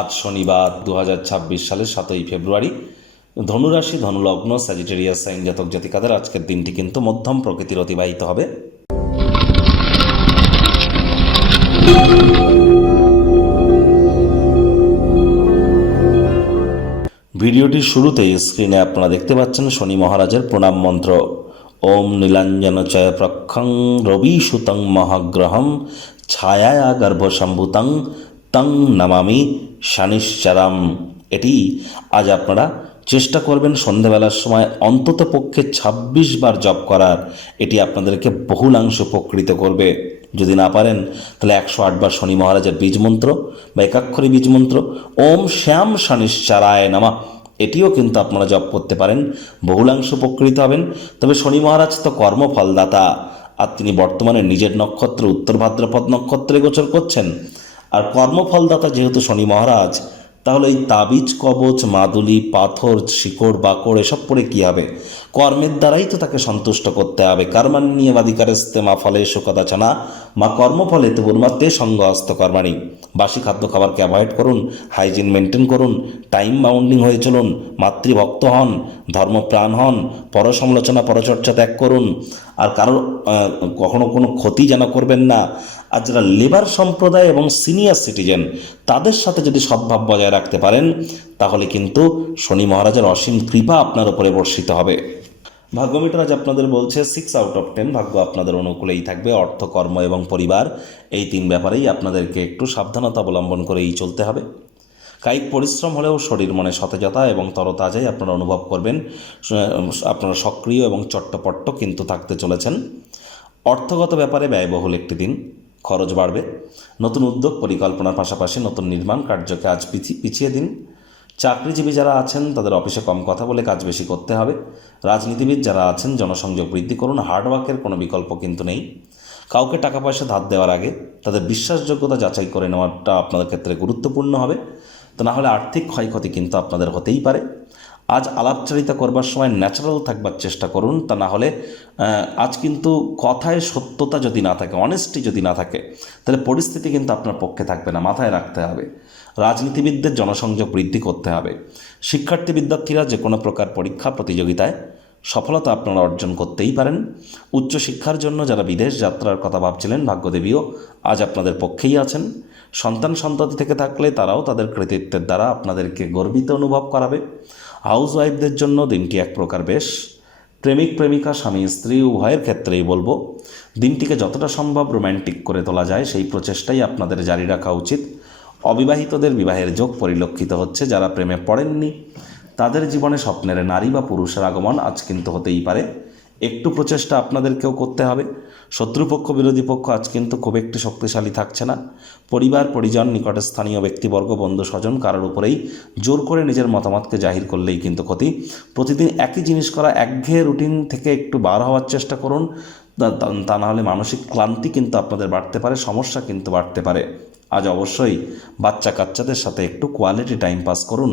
আজ শনিবার 2026 সালের 7ই ফেব্রুয়ারি। ধনুরাশি, ধনুলগ্ন, স্যাজিটেরিয়াস সাইন জাতক জাতিকাদের আজকের দিনটি কিন্তু মধ্যম প্রকৃতির অতিবাহিত হবে। ভিডিওটির শুরুতেই স্ক্রিনে আপনারা দেখতে পাচ্ছেন শনি মহারাজের প্রণাম মন্ত্র। ওম নীলাঞ্জন চয় প্রক্ষং রবি সুতং মহাগ্রহম ছায়া গর্ভসম্ভূতং তং নমামি শনিশ্চরম। এটি আজ আপনারা চেষ্টা করবেন সন্ধ্যাবেলার সময় অন্তত পক্ষে 26 বার জপ করার। এটি আপনাদেরকে বহুলাংশ উপকৃত করবে। যদি না পারেন তাহলে 108 বার শনি মহারাজের বীজ মন্ত্র বা একাক্ষরী বীজ মন্ত্র ওম শ্যাম শনিশ্চরায় নমঃ, এটিও কিন্তু আপনারা জপ করতে পারেন, বহুলাংশ উপকৃত হবেন। তবে শনি মহারাজ তো কর্মফলদাতা, আর তিনি বর্তমানে নিজের নক্ষত্র উত্তর ভাদ্রপদ নক্ষত্রে গোচর করছেন। আর কর্মফলদাতা যেহেতু শনি মহারাজ, তাহলে এই তাবিজ কবচ মাদুলি পাথর শিকড় বাকড় এসব পরে কী হবে? কর্মের দ্বারাই তো তাকে সন্তুষ্ট করতে হবে। কর্মাণ্যেবাধিকারস্তে মা ফলেষু কদাচনা মা কর্মফলে তুর্মাতে সঙ্গ হস্ত কর্মাণি। বাসি খাদ্য খাবারকে অ্যাভয়েড করুন, হাইজিন মেনটেন করুন, টাইম বাউন্ডিং হয়ে চলুন, মাতৃভক্ত হন, ধর্মপ্রাণ হন, পরসমালোচনা পরচর্চা ত্যাগ করুন, আর কারোর কখনো কোনো ক্ষতি যেন করবেন না। আর যারা লেবার সম্প্রদায় এবং সিনিয়র সিটিজেন, তাদের সাথে যদি সদ্ভাব বজায় রাখতে পারেন, তাহলে কিন্তু শনি মহারাজের অসীম কৃপা আপনার উপরে বর্ষিত হবে। ভাগ্যমিটার আজ আপনাদের বলছে 6 আউট অফ 10 ভাগ্য আপনাদের অনুকূলেই থাকবে। অর্থ, কর্ম এবং পরিবার, এই 3 ব্যাপারেই আপনাদেরকে একটু সাবধানতা অবলম্বন করেই চলতে হবে। কায়িক পরিশ্রম হলেও শরীর মনে সতেজতা এবং তরতাজাই আপনারা অনুভব করবেন। আপনারা সক্রিয় এবং চট্টপট্ট কিন্তু থাকতে চলেছেন। অর্থগত ব্যাপারে ব্যয়বহুল একটি দিন, খরচ বাড়বে। নতুন উদ্যোগ পরিকল্পনার পাশাপাশি নতুন নির্মাণ কার্যকে আজ পিছিয়ে দিন। চাকরিজীবী যারা আছেন তাদের অফিসে কম কথা বলে কাজ বেশি করতে হবে। রাজনীতিবিদ যারা আছেন জনসংযোগ বৃদ্ধি করুন, হার্ডওয়ার্কের কোনো বিকল্প কিন্তু নেই। কাউকে টাকা পয়সা ধার দেওয়ার আগে তাদের বিশ্বাসযোগ্যতা যাচাই করে নেওয়াটা আপনাদের ক্ষেত্রে গুরুত্বপূর্ণ হবে। তো না হলে আর্থিক ক্ষয়ক্ষতি কিন্তু আপনাদের হতেই পারে। আজ আলাপচারিতা করবার সময় ন্যাচারাল থাকবার চেষ্টা করুন, তা না হলে আজ কিন্তু কথায় সত্যতা যদি না থাকে, অনেস্টি যদি না থাকে, তাহলে পরিস্থিতি কিন্তু আপনার পক্ষে থাকবে না, মাথায় রাখতে হবে। রাজনীতিবিদদের জনসংযোগ বৃদ্ধি করতে হবে। শিক্ষার্থী বিদ্যার্থীরা যে কোনো প্রকার পরীক্ষা প্রতিযোগিতায় সফলতা আপনারা অর্জন করতেই পারেন। উচ্চশিক্ষার জন্য যারা বিদেশ যাত্রার কথা ভাবছিলেন, ভাগ্যদেবীও আজ আপনাদের পক্ষেই আছেন। সন্ততি থেকে থাকলে তারাও তাদের কৃতিত্বের দ্বারা আপনাদেরকে গর্বিত অনুভব করাবে। হাউস ওয়াইফদের জন্য দিনটি এক প্রকার বেশ। প্রেমিক প্রেমিকা স্বামী স্ত্রী উভয়ের ক্ষেত্রেই বলবো, দিনটিকে যতটা সম্ভব রোম্যান্টিক করে তোলা যায় সেই প্রচেষ্টাই আপনাদের জারি রাখা উচিত। অবিবাহিতদের বিবাহের যোগ পরিলক্ষিত হচ্ছে। যারা প্রেমে পড়েননি তাদের জীবনে স্বপ্নের নারী বা পুরুষের আগমন আজ কিন্তু হতেই পারে। একটু প্রচেষ্টা আপনাদেরকেও করতে হবে। শত্রুপক্ষ বিরোধী পক্ষ আজ কিন্তু খুব একটি শক্তিশালী থাকছে না। পরিবার পরিজন নিকটের স্থানীয় ব্যক্তিবর্গ বন্ধু স্বজন কারোর উপরেই জোর করে নিজের মতামতকে জাহির করলেই কিন্তু ক্ষতি। প্রতিদিন একই জিনিস করা, একঘেয়ে রুটিন থেকে একটু বার হওয়ার চেষ্টা করুন। তা না হলে মানসিক ক্লান্তি কিন্তু আপনাদের বাড়তে পারে, সমস্যা কিন্তু বাড়তে পারে। আজ অবশ্যই বাচ্চা কাচ্চাদের সাথে একটু কোয়ালিটি টাইম পাস করুন।